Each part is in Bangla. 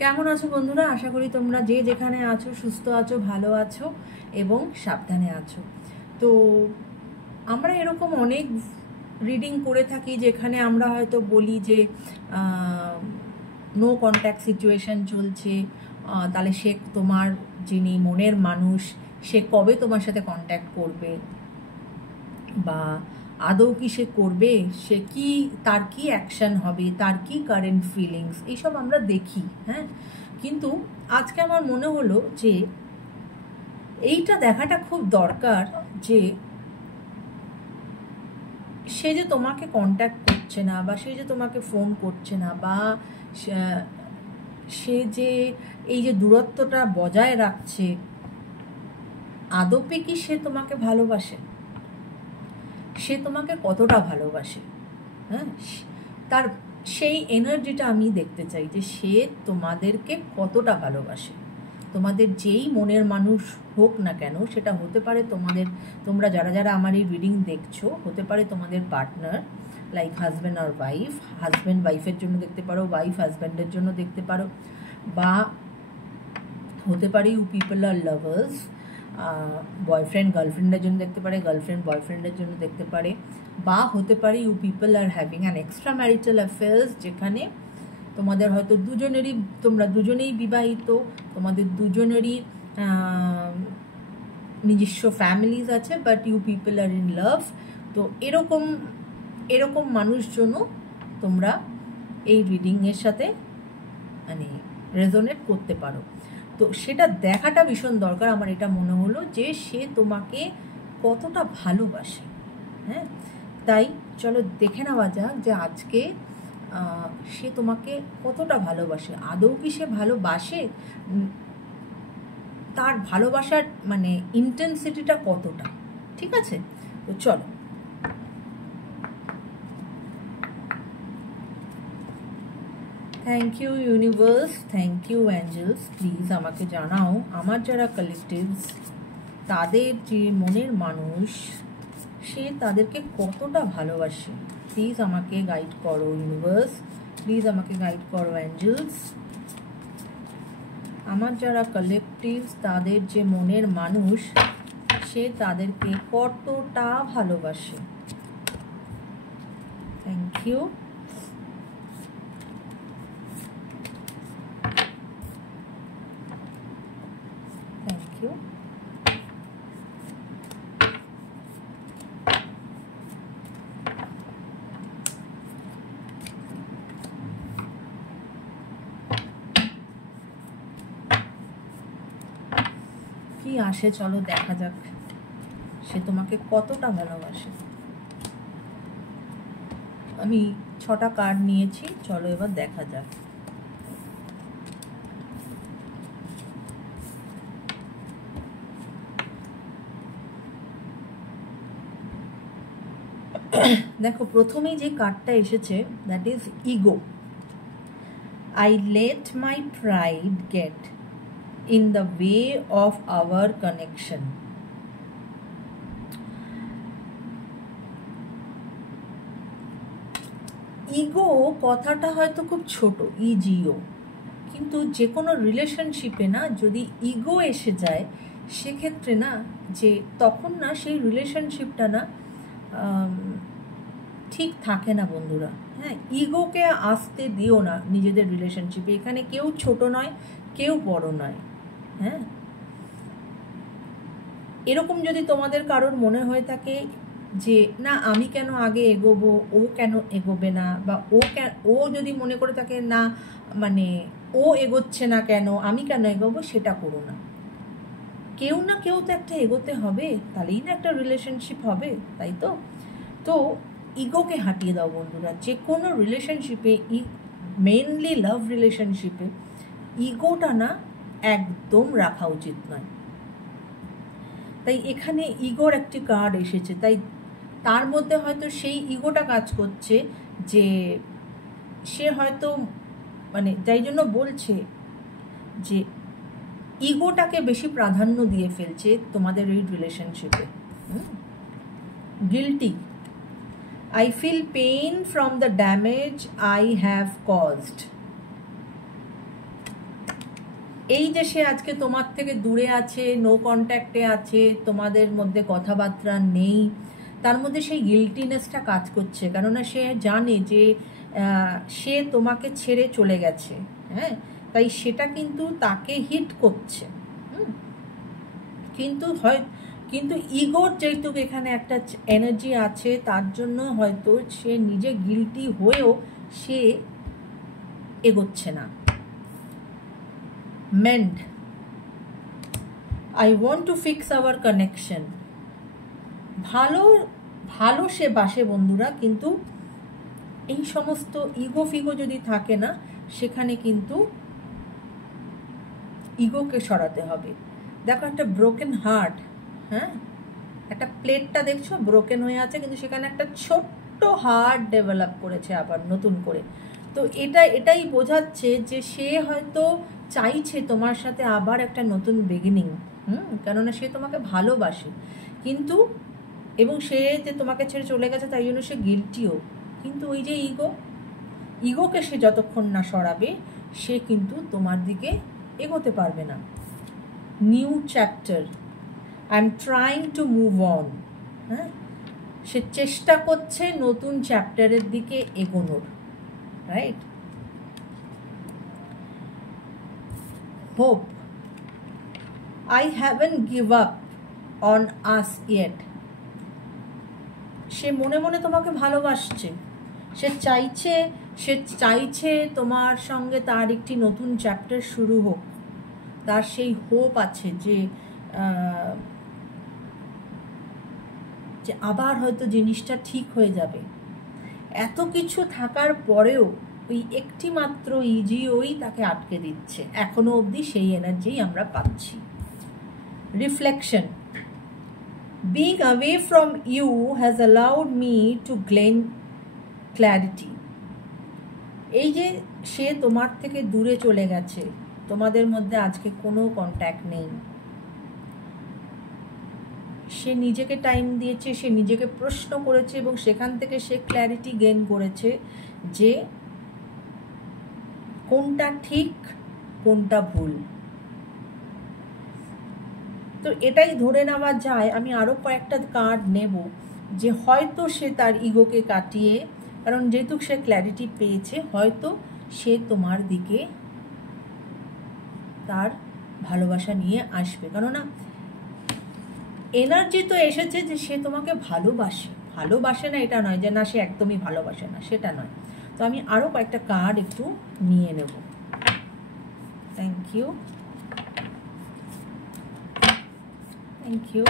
কেমন আছো বন্ধুরা? আশা করি তোমরা যে যেখানে আছো সুস্থ আছো, ভালো আছো এবং সাবধানে আছো। তো আমরা এরকম অনেক রিডিং করে থাকি যেখানে আমরা হয়তো বলি যে নো কন্ট্যাক্ট সিচুয়েশন চলছে, তাহলে সে তোমার যিনি মনের মানুষ সে কবে তোমার সাথে কন্ট্যাক্ট করবে, বা আদৌ কি সে করবে, সে কি, তার কি অ্যাকশন হবে, তার কি কারেন্ট ফিলিংস, এইসব আমরা দেখি। হ্যাঁ, কিন্তু আজকে আমার মনে হলো যে এইটা দেখাটা খুব দরকার যে সে যে তোমাকে কন্ট্যাক্ট করছে না, বা সে যে তোমাকে ফোন করছে না, বা সে যে এই যে দূরত্বটা বজায় রাখছে, আদপে কি সে তোমাকে ভালোবাসে, সে তোমাকে কতটা ভালোবাসে? হ্যাঁ, তার সেই এনার্জিটা আমি দেখতে চাই যে সে তোমাদেরকে কতটা ভালোবাসে। তোমাদের যেই মনের মানুষ হোক না কেন, সেটা হতে পারে তোমরা যারা যারা আমার এই রিডিং দেখছো, হতে পারে তোমাদের পার্টনার, লাইক হাজব্যান্ড আর ওয়াইফ, হাজব্যান্ড ওয়াইফের জন্য দেখতে পারো, ওয়াইফ হাজব্যান্ডের জন্য দেখতে পারো, বা হতে পারে you people are lovers, boyfriend গার্লফ্রেন্ডের জন্য দেখতে পারে, গার্লফ্রেন্ড বয়ফ্রেন্ডের জন্য দেখতে পারে, বা হতে পারে you people are having an extra marital affairs, যেখানে তোমাদের হয়তো তোমরা দুজনেই বিবাহিত, তোমাদের দুজনেরই নিজস্ব ফ্যামিলিজ আছে, but you people are in love. তো এরকম মানুষজনও তোমরা এই রিডিংয়ের সাথে মানে রেজোনেট করতে পারো। তো সেটা দেখাটা ভীষণ দরকার। আমার এটা মনে হলো যে সে তোমাকে কতটা ভালোবাসে। হ্যাঁ, তাই চলো দেখে নেওয়া যাক যে আজকে সে তোমাকে কতটা ভালোবাসে। আদৌ কি সে ভালোবাসে? তার ভালোবাসার মানে ইন্টেন্সিটিটা কতটা? ঠিক আছে, তো চলো। Thank you universe, thank you angels. Please আমাকে জানাও আমার যারা কালেকটিভস, তাদের যে মনের মানুষ সে তাদেরকে কতটা ভালোবাসে। প্লিজ আমাকে গাইড করো ইউনিভার্স, প্লিজ আমাকে গাইড করো অ্যাঞ্জেলস। আমার যারা কালেকটিভস, তাদের যে মনের মানুষ সে তাদেরকে কতটা ভালোবাসে। Thank you. Thank you. কি আসে চলো দেখা যাক সে তোমাকে কতটা ভালোবাসে। আমি 6টা কার্ড নিয়েছি, চলো এবার দেখা যাক। দেখো, প্রথমেই যে কার্ডটা এসেছে, that is ego. I let my pride get in the way of our connection. Ego কথাটা হয়তো খুব ছোট, ইজিও, কিন্তু যে কোনো রিলেশনশিপে না যদি ইগো এসে যায় সেক্ষেত্রে না যে তখন না সেই রিলেশনশিপটা না ঠিক থাকে না বন্ধুরা। হ্যাঁ, ইগোকে আসতে দিও না নিজেদের রিলেশনশিপে। এখানে কেউ ছোট নয়, কেউ বড় নয়। হ্যাঁ, এরকম যদি তোমাদের কারোর মনে হয়ে থাকে যে না আমি কেন আগে এগোবো, ও কেন এগোবে না, বা ও যদি মনে করে থাকে না মানে ও এগোচ্ছে না কেন, আমি কেন এগোবো, সেটা করো না। কেউ না কেউ তো একটা এগোতে হবে, তাহলেই না একটা রিলেশনশিপ হবে, তাই তো? তো ইগোকে হাঁটিয়ে দাও বন্ধুরা। যে কোনো রিলেশনশিপে, মেনলি লাভ রিলেশনশিপে ইগোটা না একদম রাখা উচিত নয়। তাই এখানে ইগোর একটি কার্ড এসেছে, তাই তার মধ্যে হয়তো সেই ইগোটা কাজ করছে যে সে হয়তো মানে যাই জন্য বলছে যে ইগোটাকে বেশি প্রাধান্য দিয়ে ফেলছে তোমাদের এই রিলেশনশিপে। Guilty, I feel pain from the damage I have caused. এই যে সে আজকে তোমার থেকে দূরে আছে, নো কন্ট্যাক্টে আছে, তোমাদের মধ্যে কথাবার্তা নেই, তার মধ্যে সেই গিল্টিনেসটা কাজ করছে, কেননা সে জানে যে সে তোমাকে ছেড়ে চলে গেছে। হ্যাঁ, তাই সেটা কিন্তু তাকে হিট করছে। কিন্তু ইগোর যেহেতু এখানে একটা এনার্জি আছে, তার জন্য হয়তো সে নিজে গিল্টি হয়েও সে এগোচ্ছে না। Mend, I want to fix hour connection. ভালো সে বাসে বন্ধুরা, কিন্তু এই সমস্ত ইগো ফিগো যদি থাকে না, সেখানে কিন্তু ইগোকে সরাতে হবে। দেখো একটা ব্রোকেন হার্ট, হ্যাঁ, একটা প্লেটটা দেখছো ব্রোকেন হয়ে আছে, কিন্তু সেখানে একটা ছোট্ট হার্ট ডেভেলপ করেছে আবার নতুন করে। তো এটাই বোঝাচ্ছে যে সে হয়তো চাইছে তোমার সাথে আবার একটা নতুন বিগিনিং। কেননা সে তোমাকে ভালোবাসে, কিন্তু এবং সে যে তোমাকে ছেড়ে চলে গেছে তাই জন্য সে গিল্টিও। কিন্তু ওই যে ইগোকে সে যতক্ষণ না সরাবে, সে কিন্তু তোমার দিকে এগোতে পারবে না। New chapter, I am trying to move on. হ্যাঁ, সে চেষ্টা করছে নতুন চ্যাপ্টারের দিকে এগোনোর, right? Hope, I haven't give up on us yet. সে মনে মনে তোমাকে ভালোবাসছে, সে চাইছে তোমার সঙ্গে তার একটি নতুন চ্যাপ্টার শুরু হোক। তার সেই হোপ আছে যে আবার হয়তো জিনিসটা ঠিক হয়ে যাবে। এত কিছু থাকার পরেও ওই একটি মাত্র ইজিওই তাকে আটকে দিচ্ছে। এখনো অবধি সেই এনার্জি আমরা পাচ্ছি। Reflection, being away from you has allowed me to gain clarity. এই যে সে তোমার থেকে দূরে চলে গেছে, তোমাদের মধ্যে আজকে কোনো কন্ট্যাক্ট নেই, সে নিজেকে টাইম দিয়েছে, সে নিজেকে প্রশ্ন করেছে এবং সেখান থেকে সে ক্ল্যারিটি গেইন করেছে যে কোনটা ঠিক কোনটা ভুল। তো এটাই ধরে নেওয়া যায়। আমি আরও কয়েকটা কার্ড নেব যে হয়তো সে তার ইগোকে কাটিয়ে, কারণ যেহেতু সে ক্ল্যারিটি পেয়েছে, হয়তো সে তোমার দিকে তার ভালোবাসা নিয়ে আসবে। কেননা এনার্জি তো এসেছে যে সে তোমাকে ভালোবাসে না এটা নয়, যে না সে একদমই ভালোবাসে না, সেটা নয়। তো আমি আরও কয়েকটা কার্ড একটু নিয়ে নেব। Thank you, thank you.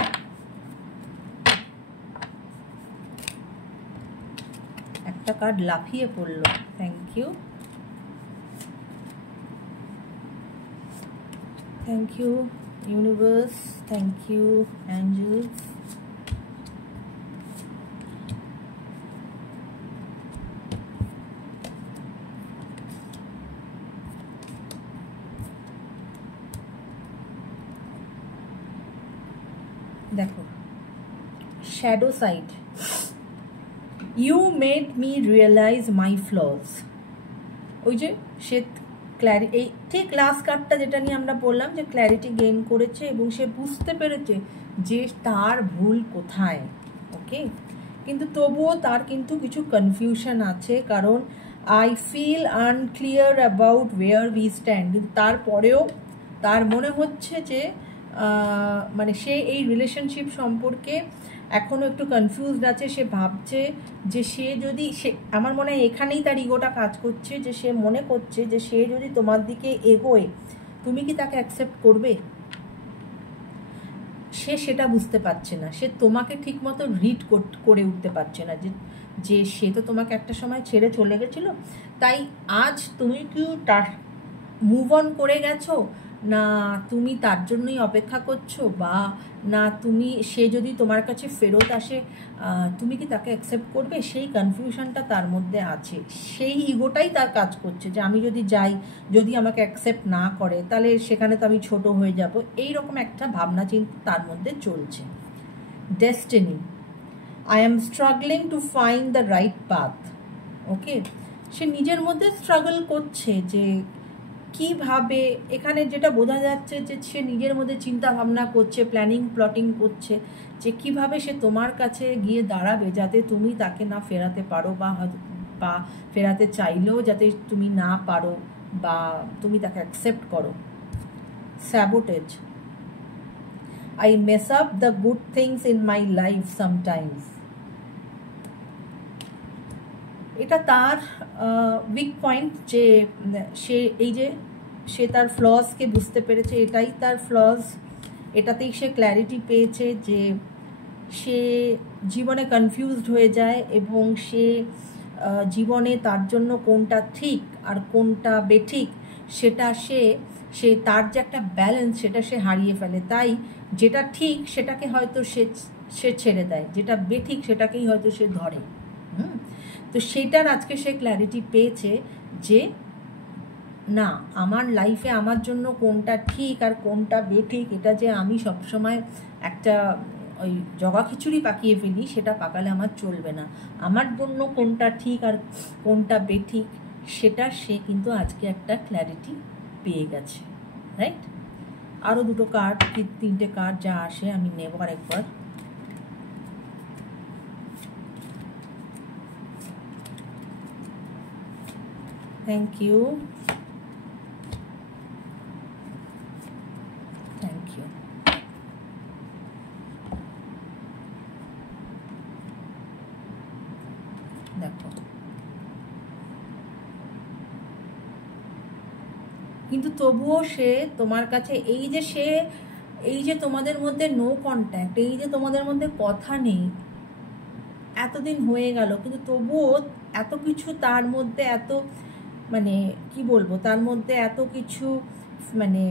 একটা কার্ড লাফিয়ে পড়লো, thank you, thank you universe, thank you angels. দেখো, shadow side, you made me realise my flaws. ওই যে সে এই ঠিক লাস্ট কার্ডটা যেটা নিয়ে আমরা বললাম যে ক্ল্যারিটি গেইন করেছে এবং সে বুঝতে পেরেছে যে তার ভুল কোথায়। ওকে, কিন্তু তবুও তার কিন্তু কিছু কনফিউশন আছে, কারণ I feel unclear about where we stand. কিন্তু তারপরেও তার মনে হচ্ছে যে মানে সে এই রিলেশনশিপ সম্পর্কে এখনও একটু কনফিউজড আছে। সে ভাবছে যে আমার মনে হয় এখানেই তার ইগোটা কাজ করছে, যে সে মনে করছে যে সে যদি তোমার দিকে এগোয়, তুমি কি তাকে অ্যাকসেপ্ট করবে? সে সেটা বুঝতে পারছে না, সে তোমাকে ঠিকমতো রিড করে উঠতে পারছে না যে সে তো তোমাকে একটা সময় ছেড়ে চলে গেছিল, তাই আজ তুমি কি তার মুভ অন করে গেছো, না তুমি তার জন্যই অপেক্ষা করছো, বা না সে যদি তোমার কাছে ফেরত আসে তুমি কি তাকে অ্যাকসেপ্ট করবে? সেই কনফিউশনটা তার মধ্যে আছে। সেই ইগোটাই তার কাজ করছে যে আমি যদি যাই, যদি আমাকে অ্যাকসেপ্ট না করে, তাহলে সেখানে তো আমি ছোট হয়ে যাব। এইরকম একটা ভাবনা চিন্তা তার মধ্যে চলছে। Destiny, I am struggling to find the right path. Okay, সে নিজের মধ্যে স্ট্রাগল করছে যে কিভাবে, এখানে যেটা বোঝা যাচ্ছে যে সে নিজের মধ্যে চিন্তা ভাবনা করছে, প্ল্যানিং প্লটিং করছে যে কিভাবে সে তোমার কাছে গিয়ে দাঁড়াবে যাতে তুমি তাকে না ফেরাতে পারো, বা ফেরাতে চাইলেও যাতে তুমি না পারো, বা তুমি তাকে অ্যাকসেপ্ট করো। Sabotage, I mess up the good things in my life sometimes. এটা তার উইক পয়েন্ট, যে সে এই যে সে তার ফ্লসকে বুঝতে পেরেছে, এটাই তার ফ্লস, এটাতেই সে ক্ল্যারিটি পেয়েছে যে সে জীবনে কনফিউজড হয়ে যায় এবং সে জীবনে তার জন্য কোনটা ঠিক আর কোনটা বেঠিক সেটা সে তার যে একটা ব্যালেন্স সেটা সে হারিয়ে ফেলে। তাই যেটা ঠিক সেটাকে হয়তো সে ছেড়ে দেয়, যেটা বেঠিক সেটাকেই হয়তো সে ধরে। তো সেটার আজকে সে ক্ল্যারিটি পেয়েছে যে না, আমার লাইফে আমার জন্য কোনটা ঠিক আর কোনটা বেঠিক এটা যে আমি সবসময় একটা ওই জগা খিচুড়ি পাকিয়ে ফেলি, সেটা পাকালে আমার চলবে না। আমার জন্য কোনটা ঠিক আর কোনটা বেঠিক সেটা সে কিন্তু আজকে একটা ক্ল্যারিটি পেয়ে গেছে, রাইট? আরও দুটো কার্ড, তিনটে কার্ড যা আসে আমি নেব আরেকবার। Thank you, thank you. দেখো, কিন্তু তবুও সে তোমার কাছে এই যে তোমাদের মধ্যে নো কন্ট্যাক্ট, এই যে তোমাদের মধ্যে কথা নেই, এতদিন হয়ে গেল, কিন্তু তবুও এত কিছু তার মধ্যে, এত মানে কি বলবো, তার মধ্যে এত কিছু মানে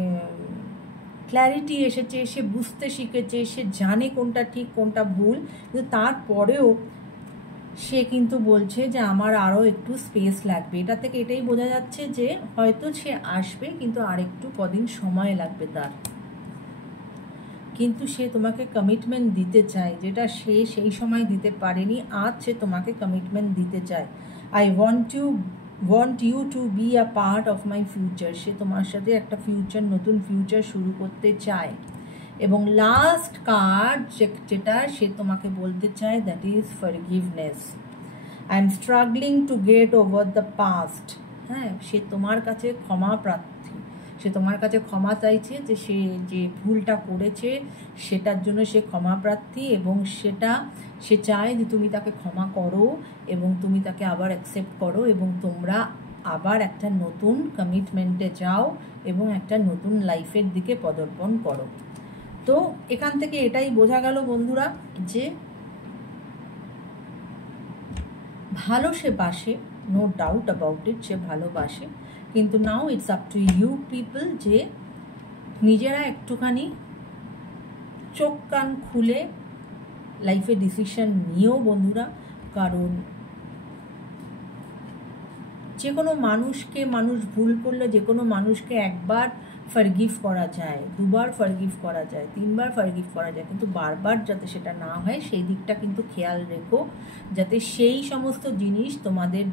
ক্ল্যারিটি এসেছে, সে বুঝতে শিখেছে, সে জানে কোনটা ঠিক কোনটা ভুল, কিন্তু তারপরেও সে কিন্তু বলছে যে আমার আরও একটু স্পেস লাগবে। এটা থেকে এটাই বোঝা যাচ্ছে যে হয়তো সে আসবে, কিন্তু আর একটু কদিন সময় লাগবে তার, কিন্তু সে তোমাকে কমিটমেন্ট দিতে চায়, যেটা সে সেই সময় দিতে পারেনি, আজ সে তোমাকে কমিটমেন্ট দিতে চায়। I want you to be a part of my future. সে তোমার সাথে একটা ফিউচার, নতুন ফিউচার শুরু করতে চায়। এবং লাস্ট কার্ড যেটা সে তোমাকে বলতে চায়, that is forgiveness. I am struggling to get over the past. হ্যাঁ, সে তোমার কাছে ক্ষমা প্রার্থী, সে তোমার কাছে ক্ষমা চাইছে, যে সে যে ভুলটা করেছে সেটার জন্য সে ক্ষমা প্রার্থী, এবং সেটা সে চায় যে তুমি তাকে ক্ষমা করো এবং তুমি তাকে আবার অ্যাকসেপ্ট করো, এবং তোমরা আবার একটা নতুন কমিটমেন্টে যাও এবং একটা নতুন লাইফের দিকে পদার্পণ করো। তো এখান থেকে এটাই বোঝা গেল বন্ধুরা যে ভালো সে বাসে, নো ডাউট অ্যাবাউট ইট, সে ভালোবাসে, কিন্তু now it's up to you people যে নিজেরা একটুখানি চোখ কান খুলে লাইফে ডিসিশন নিও বন্ধুরা। কারণ যে কোনো মানুষকে, মানুষ ভুল করলে যে কোনো মানুষকে একবার ফরগিভ করা যায়, দুবার ফরগিভ করা যায়, তিনবার ফরগিভ করা যায়, কিন্তু বারবার যাতে সেটা না হয় সেই দিকটা কিন্তু খেয়াল রেখো, যাতে সেই সমস্ত জিনিস তোমাদের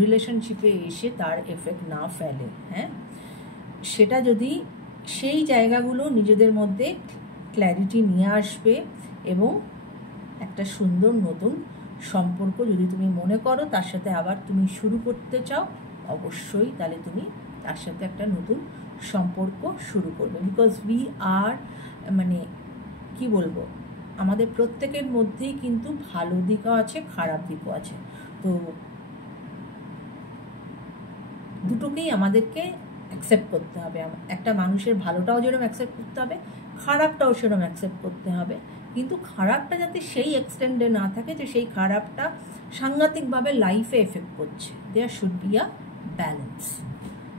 রিলেশনশিপে এসে তার এফেক্ট না ফেলে। হ্যাঁ, সেটা যদি সেই জায়গাগুলো নিজেদের মধ্যে ক্ল্যারিটি নিয়ে আসবে, এবং একটা সুন্দর নতুন সম্পর্ক যদি তুমি মনে করো তার সাথে আবার তুমি শুরু করতে চাও, অবশ্যই তাহলে তুমি তার সাথে একটা নতুন সম্পর্ক শুরু করবে। বিকজ উই আর মানে কি বলবো, আমাদের প্রত্যেকের মধ্যেই কিন্তু ভালো দিকও আছে, খারাপ দিকও আছে। তো দুটোকেই আমাদেরকে অ্যাকসেপ্ট করতে হবে। একটা মানুষের ভালোটাও যেরকম অ্যাকসেপ্ট করতে হবে, খারাপটাও সেরকম অ্যাকসেপ্ট করতে হবে, কিন্তু খারাপটা যাতে সেই এক্সটেন্ডে না থাকে যে সেই খারাপটা সাংঘাতিকভাবে লাইফে এফেক্ট করছে। There should be a balance.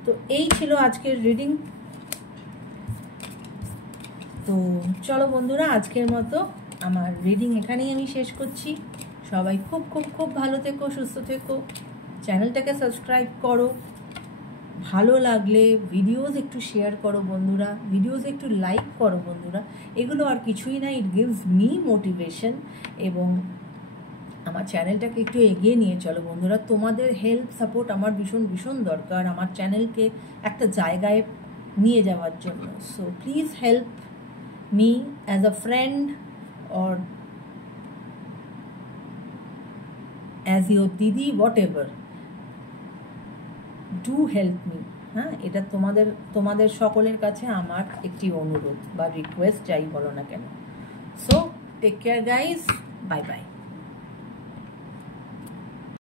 তো এই ছিল আজকের রিডিং। তো চলো বন্ধুরা, আজকের মতো আমার রিডিং এখানেই আমি শেষ করছি। সবাই খুব খুব খুব ভালো থেকো, সুস্থ থেকো, চ্যানেলটাকে সাবস্ক্রাইব করো, ভালো লাগলে ভিডিওস একটু শেয়ার করো বন্ধুরা, ভিডিওস একটু লাইক করো বন্ধুরা। এগুলো আর কিছুই না, ইট গিভস মি মোটিভেশন, এবং আমার চ্যানেলটাকে একটু এগিয়ে নিয়ে চলো বন্ধুরা। তোমাদের হেল্প সাপোর্ট আমার ভীষণ ভীষণ দরকার আমার চ্যানেলকে একটা জায়গায় নিয়ে যাওয়ার জন্য। So please help me as a friend or as your didi, whatever, do help me. হ্যাঁ, এটা তোমাদের সকলের কাছে আমার একটি অনুরোধ বা রিকোয়েস্ট, যাই বলো না কেন। So take care guys, bye by.